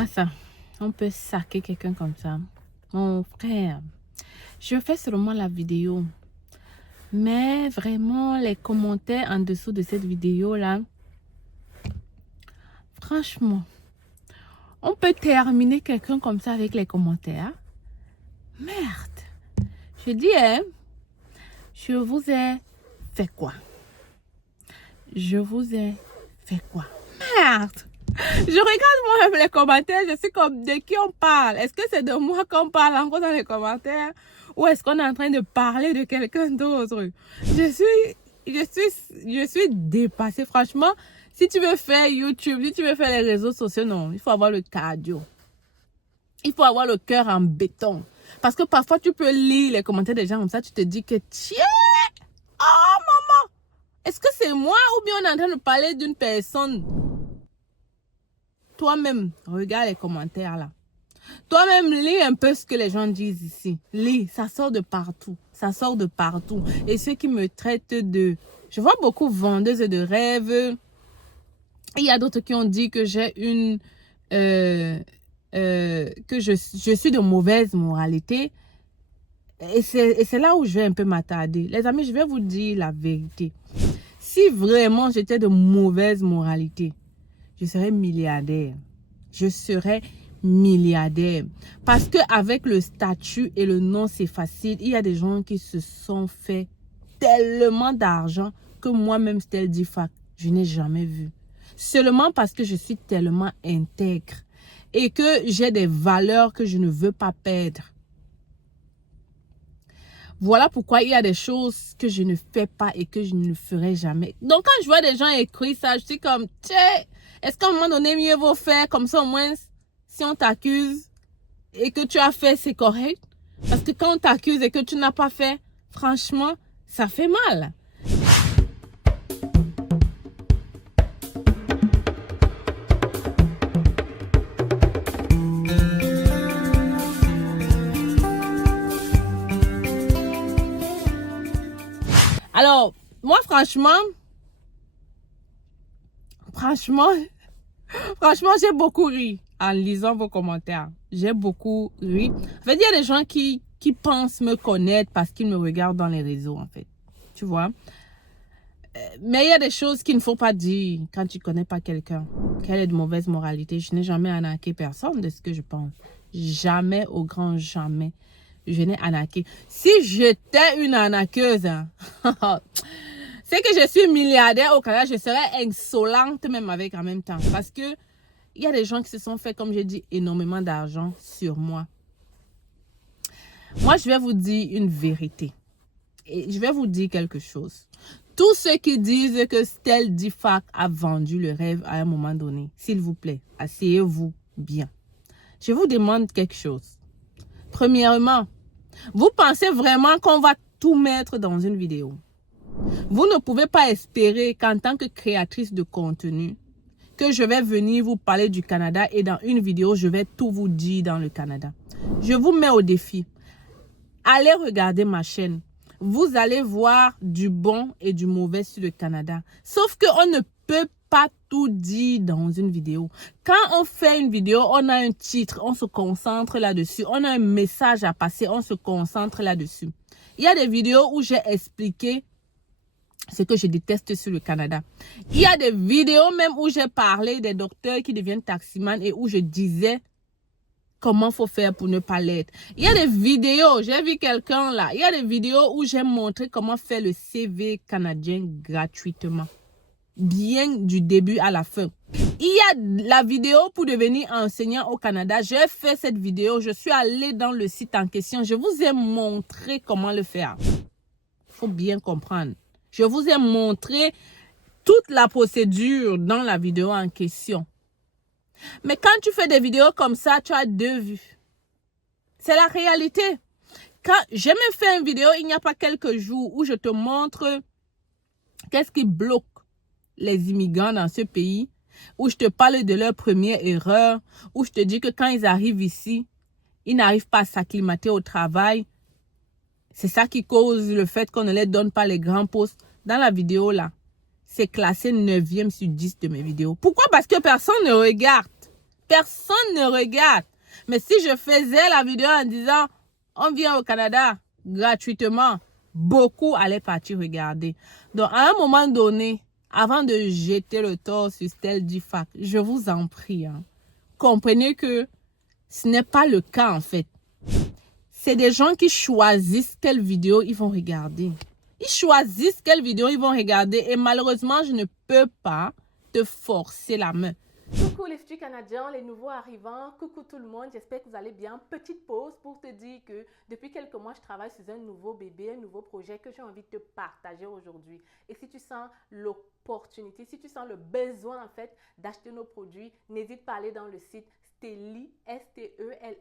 Comment ça? On peut saquer quelqu'un comme ça? Mon frère, je fais seulement la vidéo. Mais vraiment, les commentaires en dessous de cette vidéo-là, franchement, on peut terminer quelqu'un comme ça avec les commentaires. Merde. Je dis, hein, je vous ai fait quoi? Je vous ai fait quoi? Merde. Je regarde moi les commentaires, je suis comme, de qui on parle? Est-ce que c'est de moi qu'on parle encore dans les commentaires? Ou est-ce qu'on est en train de parler de quelqu'un d'autre? Je suis dépassée. Franchement, si tu veux faire YouTube, si tu veux faire les réseaux sociaux, non, il faut avoir le cardio. Il faut avoir le cœur en béton. Parce que parfois, tu peux lire les commentaires des gens comme ça, tu te dis que, tiens, oh maman, est-ce que c'est moi ou bien on est en train de parler d'une personne? Toi-même, regarde les commentaires là. Toi-même, lis un peu ce que les gens disent ici. Lis, ça sort de partout. Ça sort de partout. Et ceux qui me traitent de... Je vois beaucoup vendeuses de rêves. Il y a d'autres qui ont dit que j'ai une... que je suis de mauvaise moralité. Et c'est là où je vais un peu m'attarder. Les amis, je vais vous dire la vérité. Si vraiment j'étais de mauvaise moralité, je serais milliardaire. Je serais milliardaire. Parce qu'avec le statut et le nom, c'est facile. Il y a des gens qui se sont fait tellement d'argent que moi-même, Stell Difac, je n'ai jamais vu. Seulement parce que je suis tellement intègre et que j'ai des valeurs que je ne veux pas perdre. Voilà pourquoi il y a des choses que je ne fais pas et que je ne ferai jamais. Donc, quand je vois des gens écrire ça, je suis comme, tiens, est-ce qu'à un moment donné, mieux vaut faire comme ça, au moins, si on t'accuse et que tu as fait, c'est correct? Parce que quand on t'accuse et que tu n'as pas fait, franchement, ça fait mal. Alors, moi, franchement, j'ai beaucoup ri en lisant vos commentaires. J'ai beaucoup ri. En fait, il y a des gens qui pensent me connaître parce qu'ils me regardent dans les réseaux, en fait. Tu vois? Mais il y a des choses qu'il ne faut pas dire quand tu ne connais pas quelqu'un. Qu'elle est de mauvaise moralité. Je n'ai jamais arnaqué personne de ce que je pense. Jamais, au grand jamais. Je n'ai arnaqué. Si j'étais une arnaqueuse, hein, c'est que je suis milliardaire au Canada, je serais insolente même avec en même temps. Parce que il y a des gens qui se sont fait, comme j'ai dit, énormément d'argent sur moi. Moi, je vais vous dire une vérité. Et je vais vous dire quelque chose. Tous ceux qui disent que Stell Difac a vendu le rêve à un moment donné, s'il vous plaît, asseyez-vous bien. Je vous demande quelque chose. Premièrement, vous pensez vraiment qu'on va tout mettre dans une vidéo? Vous ne pouvez pas espérer qu'en tant que créatrice de contenu, que je vais venir vous parler du Canada et dans une vidéo, je vais tout vous dire dans le Canada. Je vous mets au défi. Allez regarder ma chaîne. Vous allez voir du bon et du mauvais sur le Canada. Sauf qu'on ne peut pas tout dire dans une vidéo. Quand on fait une vidéo, on a un titre, on se concentre là-dessus. On a un message à passer, on se concentre là-dessus. Il y a des vidéos où j'ai expliqué ce que je déteste sur le Canada. Il y a des vidéos même où j'ai parlé des docteurs qui deviennent taximans et où je disais comment il faut faire pour ne pas l'être. Il y a des vidéos, j'ai vu quelqu'un là, il y a des vidéos où j'ai montré comment faire le CV canadien gratuitement. Bien du début à la fin. Il y a la vidéo pour devenir enseignant au Canada. J'ai fait cette vidéo, je suis allée dans le site en question. Je vous ai montré comment le faire. Il faut bien comprendre. Je vous ai montré toute la procédure dans la vidéo en question. Mais quand tu fais des vidéos comme ça, tu as 2 vues. C'est la réalité. Quand j'ai même fait une vidéo il n'y a pas quelques jours où je te montre qu'est-ce qui bloque les immigrants dans ce pays, où je te parle de leur première erreur, où je te dis que quand ils arrivent ici, ils n'arrivent pas à s'acclimater au travail. C'est ça qui cause le fait qu'on ne les donne pas les grands postes. Dans la vidéo là, c'est classé 9e sur 10 de mes vidéos. Pourquoi? Parce que personne ne regarde. personne ne regarde. Mais si je faisais la vidéo en disant, on vient au Canada gratuitement, beaucoup allaient partir regarder. Donc, à un moment donné, avant de jeter le tort sur Stell Difac, je vous en prie, comprenez que ce n'est pas le cas en fait. C'est des gens qui choisissent quelle vidéo ils vont regarder. Ils choisissent quelle vidéo ils vont regarder et malheureusement, je ne peux pas te forcer la main. Coucou les futurs Canadiens, les nouveaux arrivants, coucou tout le monde, j'espère que vous allez bien. Petite pause pour te dire que depuis quelques mois, je travaille sur un nouveau bébé, un nouveau projet que j'ai envie de te partager aujourd'hui. Et si tu sens l'opportunité, si tu sens le besoin en fait d'acheter nos produits, n'hésite pas à aller dans le site Stellee, STELLEE.ca,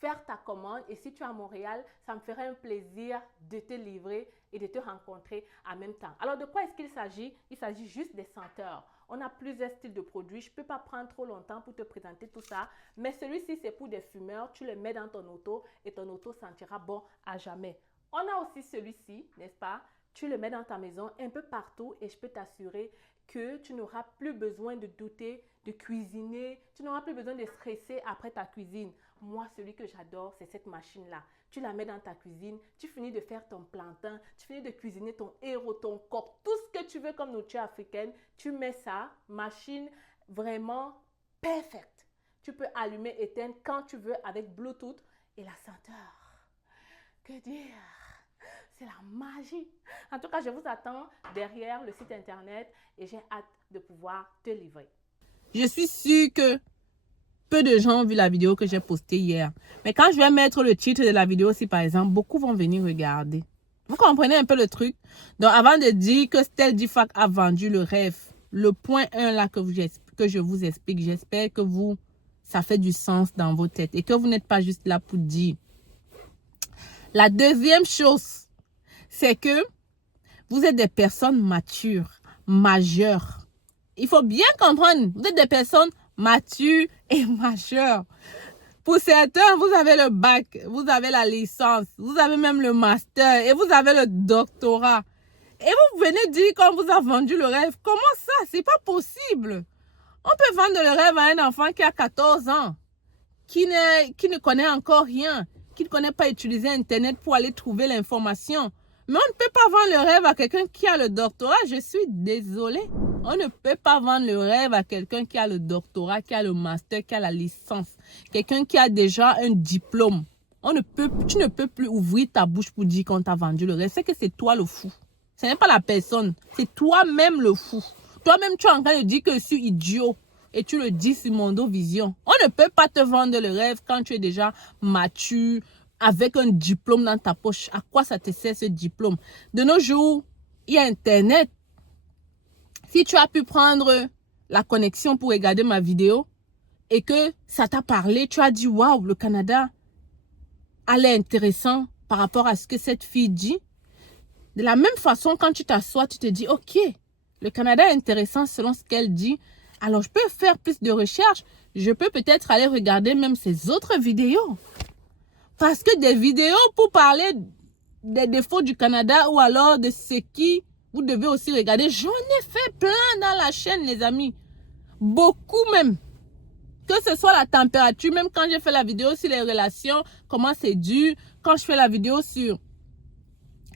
faire ta commande et si tu es à Montréal, ça me ferait un plaisir de te livrer et de te rencontrer en même temps. Alors de quoi est-ce qu'il s'agit? Il s'agit juste des senteurs. On a plusieurs styles de produits. Je ne peux pas prendre trop longtemps pour te présenter tout ça. Mais celui-ci, c'est pour des fumeurs. Tu le mets dans ton auto et ton auto sentira bon à jamais. On a aussi celui-ci, n'est-ce pas? Tu le mets dans ta maison un peu partout et je peux t'assurer que tu n'auras plus besoin de douter, de cuisiner. Tu n'auras plus besoin de stresser après ta cuisine. Moi, celui que j'adore, c'est cette machine-là. Tu la mets dans ta cuisine, tu finis de faire ton plantain, tu finis de cuisiner ton héros, ton coq, tout ce que tu veux comme nourriture africaine. Tu mets ça, machine vraiment parfaite. Tu peux allumer, éteindre quand tu veux avec Bluetooth et la senteur. Que dire? C'est la magie. En tout cas, je vous attends derrière le site internet et j'ai hâte de pouvoir te livrer. Je suis sûre que peu de gens ont vu la vidéo que j'ai postée hier. Mais quand je vais mettre le titre de la vidéo, si par exemple, beaucoup vont venir regarder. Vous comprenez un peu le truc? Donc, avant de dire que Stell Difac a vendu le rêve, le point 1 là que je vous explique, j'espère que ça fait du sens dans vos têtes et que vous n'êtes pas juste là pour dire. La deuxième chose, c'est que vous êtes des personnes matures, majeures. Il faut bien comprendre, vous êtes des personnes matures et majeures. Pour certains, vous avez le bac, vous avez la licence, vous avez même le master et vous avez le doctorat. Et vous venez dire qu'on vous a vendu le rêve. Comment ça? C'est pas possible. On peut vendre le rêve à un enfant qui a 14 ans, qui ne connaît encore rien, qui ne connaît pas utiliser Internet pour aller trouver l'information. Mais on ne peut pas vendre le rêve à quelqu'un qui a le doctorat. Je suis désolée. On ne peut pas vendre le rêve à quelqu'un qui a le doctorat, qui a le master, qui a la licence. Quelqu'un qui a déjà un diplôme. Tu ne peux plus ouvrir ta bouche pour dire qu'on t'a vendu le rêve. C'est que c'est toi le fou. Ce n'est pas la personne. C'est toi-même le fou. Toi-même, tu es en train de dire que je suis idiot. Et tu le dis sur Mondo Vision. On ne peut pas te vendre le rêve quand tu es déjà mature, avec un diplôme dans ta poche. À quoi ça te sert ce diplôme? De nos jours, il y a Internet. Si tu as pu prendre la connexion pour regarder ma vidéo et que ça t'a parlé, tu as dit, waouh, le Canada a l'air intéressant par rapport à ce que cette fille dit. De la même façon, quand tu t'assois, tu te dis, ok, le Canada est intéressant selon ce qu'elle dit. Alors, je peux faire plus de recherches. Je peux peut-être aller regarder même ses autres vidéos. Parce que des vidéos pour parler des défauts du Canada ou alors de ce qui vous devez aussi regarder. J'en ai fait plein dans la chaîne, les amis. Beaucoup même. Que ce soit la température, même quand j'ai fait la vidéo sur les relations, comment c'est dur. Quand je fais la vidéo sur...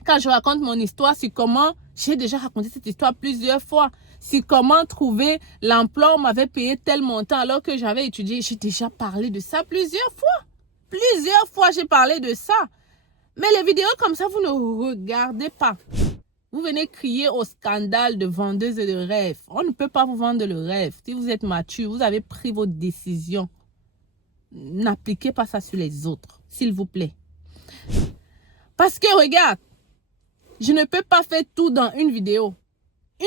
Quand je raconte mon histoire sur comment... J'ai déjà raconté cette histoire plusieurs fois. Sur comment trouver l'emploi. On m'avait payé tel montant alors que j'avais étudié. J'ai déjà parlé de ça plusieurs fois. Plusieurs fois, j'ai parlé de ça. Mais les vidéos comme ça, vous ne regardez pas. Vous venez crier au scandale de vendeuse de rêve. On ne peut pas vous vendre le rêve. Si vous êtes mature, vous avez pris vos décisions. N'appliquez pas ça sur les autres, s'il vous plaît. Parce que, regarde, je ne peux pas faire tout dans une vidéo.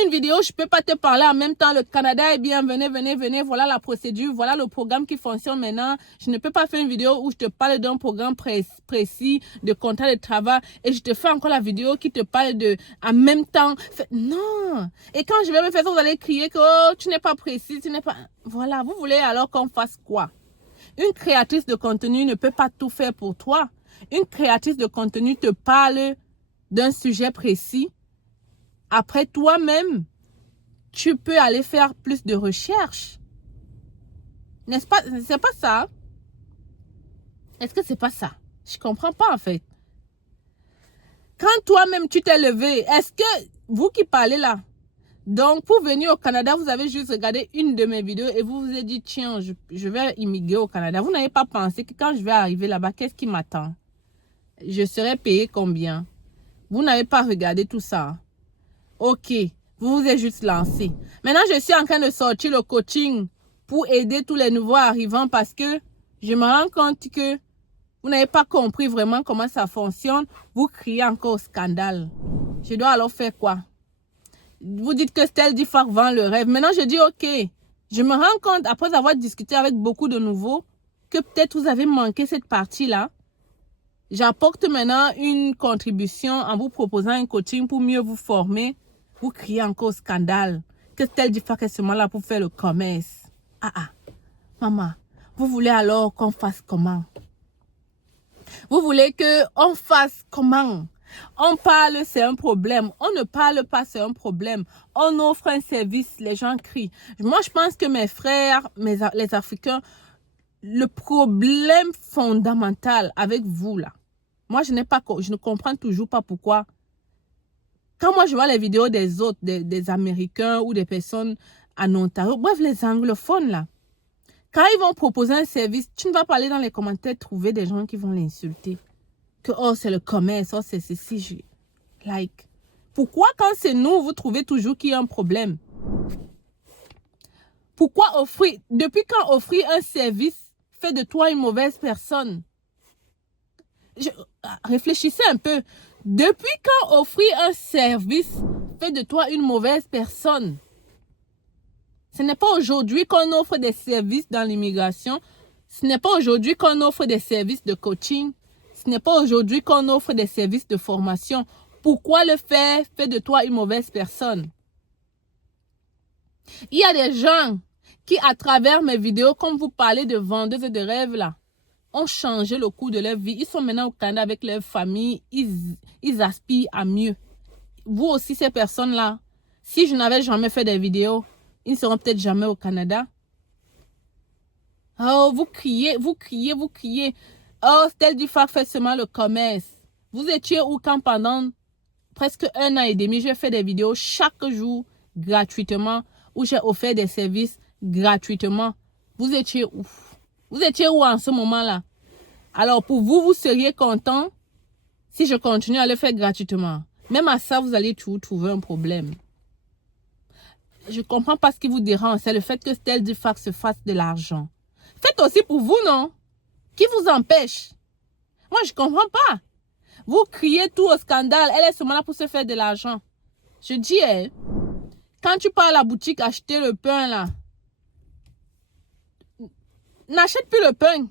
Une vidéo, je ne peux pas te parler en même temps. Le Canada est bien, venez. Voilà la procédure, voilà le programme qui fonctionne maintenant. Je ne peux pas faire une vidéo où je te parle d'un programme précis, de contrat de travail. Et je te fais encore la vidéo qui te parle de en même temps. Non. Et quand je vais me faire ça, vous allez crier que oh, tu n'es pas précis, tu n'es pas... Voilà, vous voulez alors qu'on fasse quoi? Une créatrice de contenu ne peut pas tout faire pour toi. Une créatrice de contenu te parle d'un sujet précis. Après, toi-même, tu peux aller faire plus de recherches. N'est-ce pas? C'est pas ça? Est-ce que c'est pas ça? Je comprends pas en fait. Quand toi-même tu t'es levé, est-ce que vous qui parlez là, donc pour venir au Canada, vous avez juste regardé une de mes vidéos et vous vous êtes dit, tiens, je vais immigrer au Canada. Vous n'avez pas pensé que quand je vais arriver là-bas, qu'est-ce qui m'attend? Je serai payé combien? Vous n'avez pas regardé tout ça. Ok, vous vous êtes juste lancé. Maintenant, je suis en train de sortir le coaching pour aider tous les nouveaux arrivants parce que je me rends compte que vous n'avez pas compris vraiment comment ça fonctionne. Vous criez encore au scandale. Je dois alors faire quoi? Vous dites que Stell Diffac vend le rêve. Maintenant, je dis ok. Je me rends compte, après avoir discuté avec beaucoup de nouveaux, que peut-être vous avez manqué cette partie-là. J'apporte maintenant une contribution en vous proposant un coaching pour mieux vous former. Vous criez encore au scandale. Que Stell Diffac est seulement là pour faire le commerce. Maman, vous voulez alors qu'on fasse comment? Vous voulez qu'on fasse comment? On parle, c'est un problème. On ne parle pas, c'est un problème. On offre un service, les gens crient. Moi, je pense que mes frères, les Africains, le problème fondamental avec vous, là, moi, je ne comprends toujours pas pourquoi. Quand moi, je vois les vidéos des autres, des Américains ou des personnes en Ontario, bref, les anglophones, là, quand ils vont proposer un service, tu ne vas pas aller dans les commentaires trouver des gens qui vont l'insulter. Que, oh, c'est le commerce, oh, c'est ceci. Like, pourquoi quand c'est nous, vous trouvez toujours qu'il y a un problème? Pourquoi offrir, depuis quand offrir un service fait de toi une mauvaise personne? Réfléchissez un peu. Depuis quand offrir un service fait de toi une mauvaise personne? Ce n'est pas aujourd'hui qu'on offre des services dans l'immigration. Ce n'est pas aujourd'hui qu'on offre des services de coaching. Ce n'est pas aujourd'hui qu'on offre des services de formation. Pourquoi le faire fait de toi une mauvaise personne? Il y a des gens qui, à travers mes vidéos, comme vous parlez de vendeuses de rêves là, ont changé le cours de leur vie. Ils sont maintenant au Canada avec leur famille. Ils aspirent à mieux. Vous aussi, ces personnes-là, si je n'avais jamais fait des vidéos, ils ne seront peut-être jamais au Canada. Oh, vous criez, vous criez, vous criez. Oh, Stell Diffac fait seulement le commerce. Vous étiez où quand pendant presque 1 an et demi, j'ai fait des vidéos chaque jour gratuitement, où j'ai offert des services gratuitement. Vous étiez où? Vous étiez où en ce moment-là? Alors, pour vous, vous seriez content si je continue à le faire gratuitement. Même à ça, vous allez toujours trouver un problème. Je ne comprends pas ce qui vous dérange. C'est le fait que Stell Diffac se fasse de l'argent. Faites aussi pour vous, non? Qui vous empêche? Moi, je ne comprends pas. Vous criez tout au scandale. Elle est seulement là pour se faire de l'argent. Je dis, quand tu pars à la boutique acheter le pain, là, n'achète plus le pain.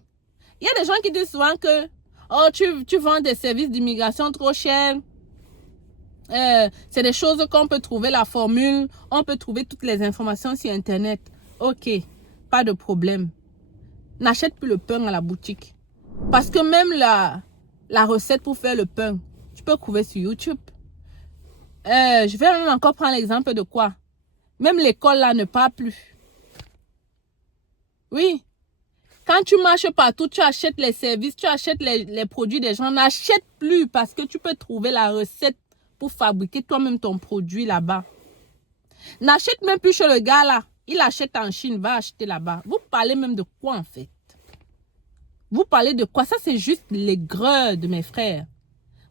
Il y a des gens qui disent souvent que oh, tu vends des services d'immigration trop chers. C'est des choses qu'on peut trouver la formule. On peut trouver toutes les informations sur Internet. Ok, pas de problème. N'achète plus le pain à la boutique. Parce que même la recette pour faire le pain, tu peux trouver sur YouTube. Je vais même encore prendre l'exemple de quoi? Même l'école là ne parle plus. Oui. Quand tu marches partout, tu achètes les services, tu achètes les produits des gens. N'achète plus parce que tu peux trouver la recette pour fabriquer toi-même ton produit là-bas. N'achète même plus chez le gars là. Il achète en Chine, va acheter là-bas. Vous parlez même de quoi en fait? Vous parlez de quoi? Ça, c'est juste l'aigreur de mes frères.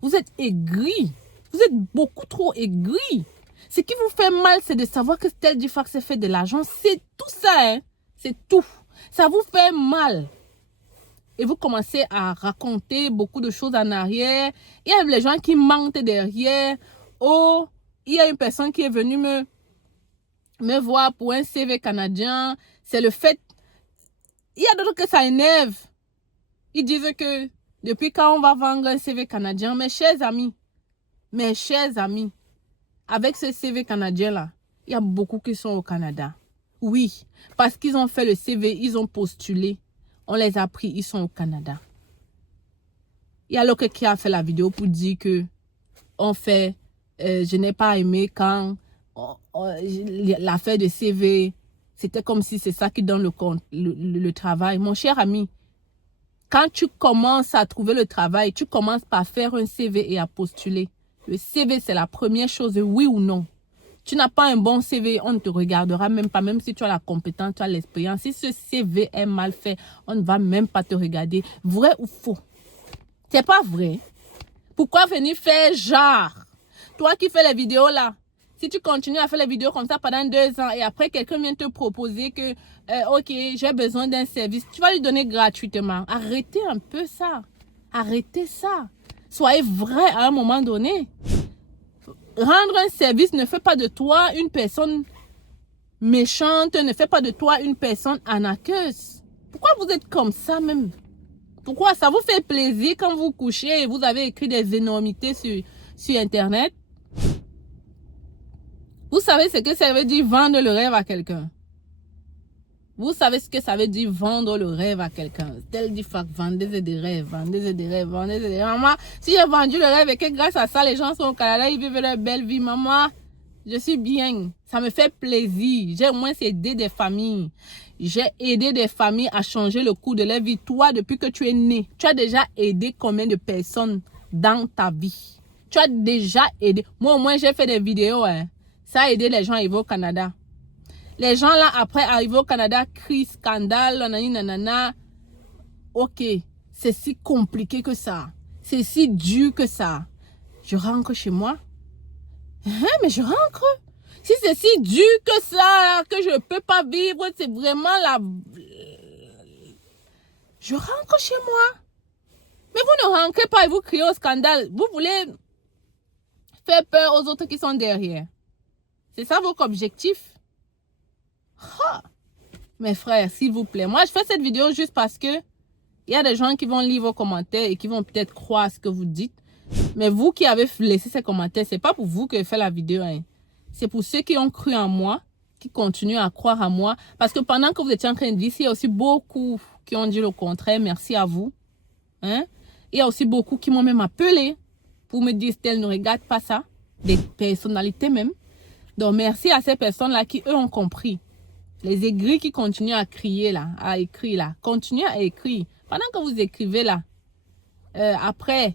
Vous êtes aigris. Vous êtes beaucoup trop aigris. Ce qui vous fait mal, c'est de savoir que Stell Diffac s'est fait de l'argent. C'est tout ça, hein? C'est tout. Ça vous fait mal. Et vous commencez à raconter beaucoup de choses en arrière. Il y a les gens qui mentent derrière. Oh, il y a une personne qui est venue me voir pour un CV canadien. C'est le fait. Il y a d'autres que ça énerve. Ils disent que depuis quand on va vendre un CV canadien, mes chers amis, avec ce CV canadien-là, il y a beaucoup qui sont au Canada. Oui, parce qu'ils ont fait le CV, ils ont postulé. On les a pris, ils sont au Canada. Il y a l'autre qui a fait la vidéo pour dire que je n'ai pas aimé quand l'affaire de CV, C'était comme si c'est ça qui donne le travail. Mon cher ami, quand tu commences à trouver le travail, tu commences par faire un CV et à postuler. Le CV, c'est la première chose, oui ou non. Tu n'as pas un bon CV, on ne te regardera même pas, même si tu as la compétence, tu as l'expérience. Si ce CV est mal fait, on ne va même pas te regarder. Vrai ou faux? C'est pas vrai. Pourquoi venir faire genre? Toi qui fais les vidéos là, si tu continues à faire les vidéos comme ça pendant 2 ans et après quelqu'un vient te proposer que, ok, j'ai besoin d'un service, tu vas lui donner gratuitement. Arrêtez un peu ça. Arrêtez ça. Soyez vrai à un moment donné. Rendre un service ne fait pas de toi une personne méchante, ne fait pas de toi une personne arnaqueuse. Pourquoi vous êtes comme ça même? Pourquoi? Ça vous fait plaisir quand vous couchez et vous avez écrit des énormités sur Internet? Vous savez ce que ça veut dire vendre le rêve à quelqu'un? Vous savez ce que ça veut dire vendre le rêve à quelqu'un? Tel dit fac, vendez des rêves, vendez des rêves, vendez des rêves. Maman, si j'ai vendu le rêve et que grâce à ça, les gens sont au Canada, ils vivent leur belle vie, maman, je suis bien. Ça me fait plaisir. J'ai au moins aidé des familles. J'ai aidé des familles à changer le cours de leur vie. Toi, depuis que tu es né, tu as déjà aidé combien de personnes dans ta vie? Tu as déjà aidé. Moi, au moins, j'ai fait des vidéos. Hein. Ça a aidé les gens à arriver au Canada. Les gens là, après arriver au Canada, crient scandale, nanana. Ok, c'est si compliqué que ça. C'est si dur que ça. Je rentre chez moi. Mais je rentre. Si c'est si dur que ça, que je ne peux pas vivre, c'est vraiment la... Je rentre chez moi. Mais vous ne rentrez pas et vous criez au scandale. Vous voulez faire peur aux autres qui sont derrière. C'est ça votre objectif? Oh, mes frères, s'il vous plaît. Moi, je fais cette vidéo juste parce que il y a des gens qui vont lire vos commentaires et qui vont peut-être croire ce que vous dites. Mais vous qui avez laissé ces commentaires, c'est pas pour vous que je fais la vidéo. Hein. C'est pour ceux qui ont cru en moi, qui continuent à croire en moi. Parce que pendant que vous étiez en train de dire, il y a aussi beaucoup qui ont dit le contraire. Merci à vous. Hein? Il y a aussi beaucoup qui m'ont même appelé pour me dire, Stella, ne regarde pas ça. Des personnalités même. Donc, merci à ces personnes-là qui, eux, ont compris. Les aigris qui continuent à crier là, à écrire là. Continuez à écrire. Pendant que vous écrivez là, après,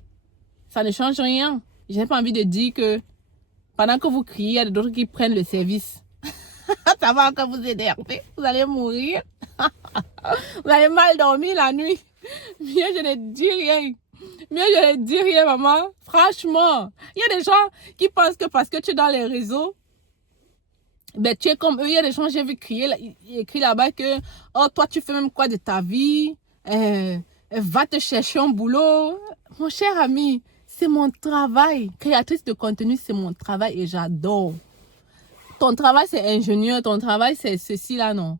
ça ne change rien. Je n'ai pas envie de dire que pendant que vous criez, il y a d'autres qui prennent le service. Ça va encore vous énerver. Vous allez mourir. Vous allez mal dormir la nuit. Mieux, je ne dis rien. Mieux, je ne dis rien, maman. Franchement, il y a des gens qui pensent que parce que tu es dans les réseaux, ben, tu es comme eux. Il y a des gens, j'ai vu crier, écrit là-bas que, oh, toi, tu fais même quoi de ta vie? Va te chercher un boulot. Mon cher ami, c'est mon travail. Créatrice de contenu, c'est mon travail et j'adore. Ton travail, c'est ingénieur. Ton travail, c'est ceci, là, non.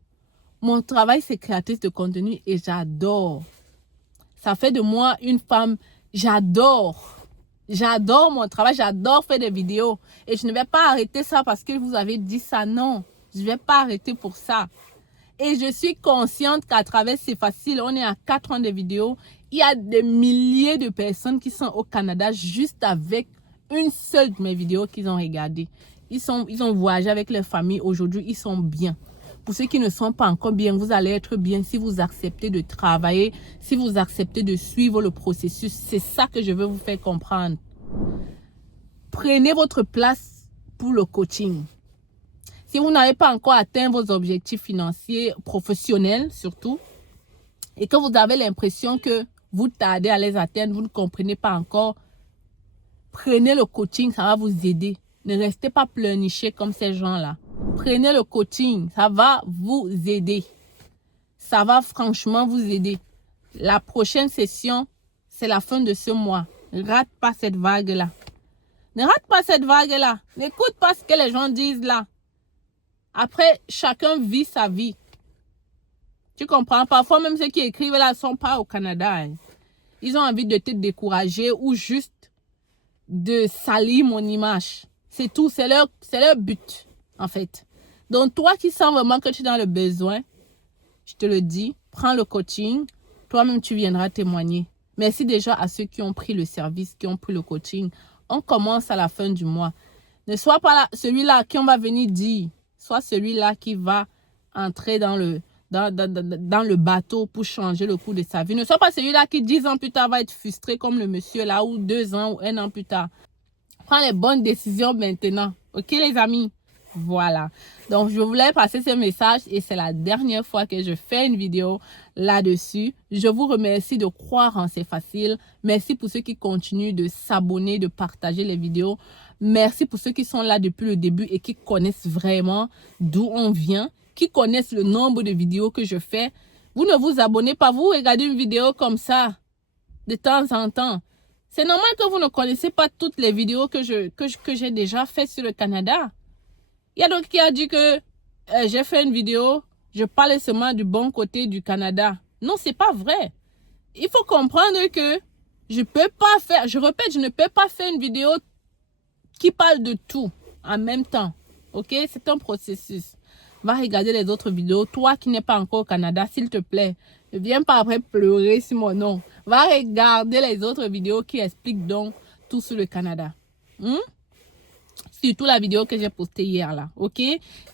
Mon travail, c'est créatrice de contenu et j'adore. Ça fait de moi une femme. J'adore. J'adore mon travail. J'adore faire des vidéos. Et je ne vais pas arrêter ça parce que vous avez dit ça. Non, je ne vais pas arrêter pour ça. Et je suis consciente qu'à travers C'est Facile, on est à 4 ans de vidéos. Il y a des milliers de personnes qui sont au Canada juste avec une seule de mes vidéos qu'ils ont regardées. Ils ont voyagé avec leur famille. Aujourd'hui, ils sont bien. Pour ceux qui ne sont pas encore bien, vous allez être bien si vous acceptez de travailler, si vous acceptez de suivre le processus. C'est ça que je veux vous faire comprendre. Prenez votre place pour le coaching. Si vous n'avez pas encore atteint vos objectifs financiers, professionnels surtout, et que vous avez l'impression que vous tardez à les atteindre, vous ne comprenez pas encore, prenez le coaching, ça va vous aider. Ne restez pas pleurnichés comme ces gens-là. Prenez le coaching, ça va vous aider. Ça va franchement vous aider. La prochaine session, c'est la fin de ce mois. Ne rate pas cette vague-là. Ne rate pas cette vague-là. N'écoute pas ce que les gens disent là. Après, chacun vit sa vie. Tu comprends? Parfois, même ceux qui écrivent là ne sont pas au Canada. Hein. Ils ont envie de te décourager ou juste de salir mon image. C'est tout. C'est leur but, en fait. Donc, toi qui sens vraiment que tu es dans le besoin, je te le dis, prends le coaching. Toi-même, tu viendras témoigner. Merci déjà à ceux qui ont pris le service, qui ont pris le coaching. On commence à la fin du mois. Ne sois pas celui-là qui on va venir dire. Sois celui-là qui va entrer dans le bateau pour changer le cours de sa vie. Ne sois pas celui-là qui 10 ans plus tard va être frustré comme le monsieur là, ou 2 ans ou 1 an plus tard. Prends les bonnes décisions maintenant. Ok les amis? Voilà. Donc je voulais passer ce message et c'est la dernière fois que je fais une vidéo là-dessus. Je vous remercie de croire en C'est Facile. Merci pour ceux qui continuent de s'abonner, de partager les vidéos. Merci pour ceux qui sont là depuis le début et qui connaissent vraiment d'où on vient, qui connaissent le nombre de vidéos que je fais. Vous ne vous abonnez pas, vous regardez une vidéo comme ça de temps en temps. C'est normal que vous ne connaissez pas toutes les vidéos que j'ai déjà faites sur le Canada. Il y a d'autres qui ont dit que j'ai fait une vidéo, je parle seulement du bon côté du Canada. Non, c'est pas vrai. Il faut comprendre que je peux pas faire, je répète, je ne peux pas faire une vidéo qui parle de tout en même temps. Ok? C'est un processus. Va regarder les autres vidéos. Toi qui n'es pas encore au Canada, s'il te plaît, ne viens pas après pleurer sur mon nom. Va regarder les autres vidéos qui expliquent donc tout sur le Canada. Surtout la vidéo que j'ai postée hier là, ok?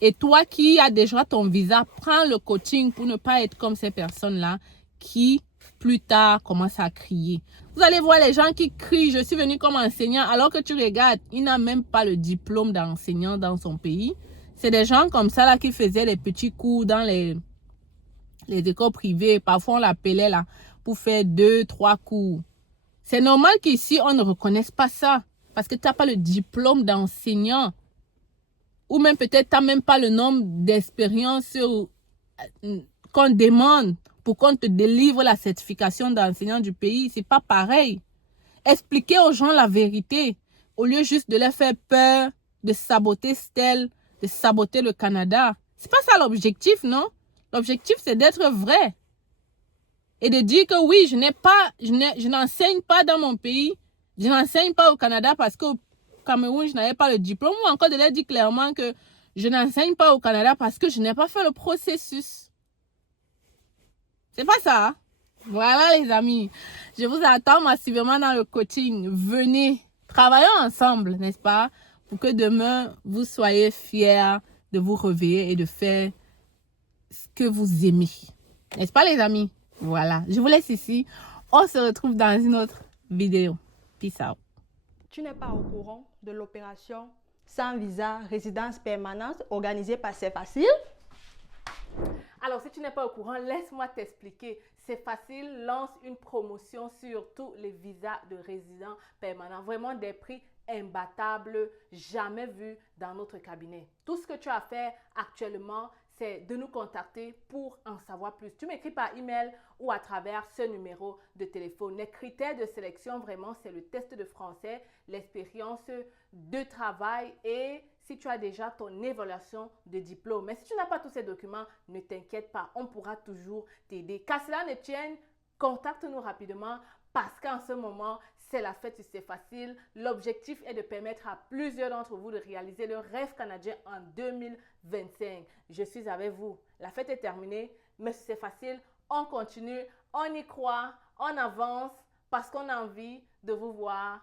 Et toi qui as déjà ton visa, prends le coaching pour ne pas être comme ces personnes-là qui, plus tard, commencent à crier. Vous allez voir les gens qui crient, je suis venu comme enseignant, alors que tu regardes, il n'a même pas le diplôme d'enseignant dans son pays. C'est des gens comme ça là qui faisaient les petits cours dans les écoles privées. Parfois, on l'appelait là pour faire 2, 3 cours. C'est normal qu'ici, on ne reconnaisse pas ça. Parce que tu n'as pas le diplôme d'enseignant. Ou même peut-être tu n'as même pas le nombre d'expériences qu'on demande pour qu'on te délivre la certification d'enseignant du pays. Ce n'est pas pareil. Expliquez aux gens la vérité. Au lieu juste de leur faire peur, de saboter Stell, de saboter le Canada. Ce n'est pas ça l'objectif, non? L'objectif, c'est d'être vrai. Et de dire que oui, je n'enseigne pas dans mon pays. Je n'enseigne pas au Canada parce qu'au Cameroun, je n'avais pas le diplôme. Ou encore de leur dire clairement que je n'enseigne pas au Canada parce que je n'ai pas fait le processus. C'est pas ça. Hein? Voilà les amis. Je vous attends massivement dans le coaching. Venez, travaillons ensemble, n'est-ce pas? Pour que demain, vous soyez fiers de vous réveiller et de faire ce que vous aimez. N'est-ce pas les amis? Voilà. Je vous laisse ici. On se retrouve dans une autre vidéo. Peace out. Tu n'es pas au courant de l'opération sans visa résidence permanente organisée par C'est Facile? Alors, si tu n'es pas au courant, laisse-moi t'expliquer. C'est Facile lance une promotion sur tous les visas de résidents permanents. Vraiment des prix imbattables, jamais vus dans notre cabinet. Tout ce que tu as à faire actuellement, c'est de nous contacter pour en savoir plus. Tu m'écris par email ou à travers ce numéro de téléphone. Les critères de sélection, vraiment, c'est le test de français, l'expérience de travail et si tu as déjà ton évaluation de diplôme. Mais si tu n'as pas tous ces documents, ne t'inquiète pas, on pourra toujours t'aider. Qu'à cela ne tienne, contacte-nous rapidement parce qu'en ce moment, c'est la fête, c'est facile. L'objectif est de permettre à plusieurs d'entre vous de réaliser le rêve canadien en 2025. Je suis avec vous. La fête est terminée, mais c'est facile. On continue, on y croit, on avance parce qu'on a envie de vous voir